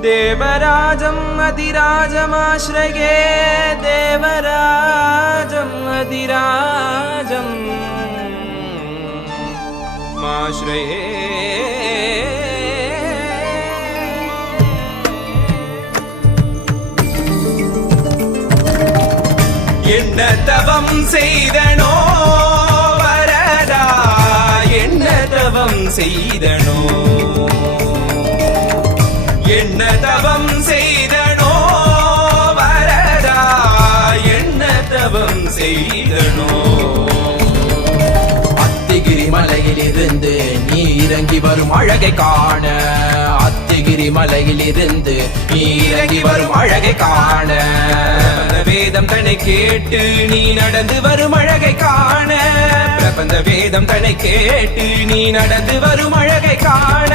देवराजम् अधिराजमाश्रये देवराजम् अधिराजम् माश्रये என்ன தவம் செய்தனோ வரதா என்ன தவம் செய்தனோ என்ன தவம் செய்தனோ வரதா என்ன தவம் செய்தனோ? அத்திகிரி மலையில் இருந்து நீ இறங்கி வரும் அழகை காண. அத்திகிரி மலையில் இருந்து நீ இறங்கி வரும் அழகை காண. வேதம் தன்னை கேட்டு நீ நடந்து வரும் அழகை காண. பிரபந்த வேதம் தன்னை கேட்டு நீ நடந்து வரும் அழகை காண.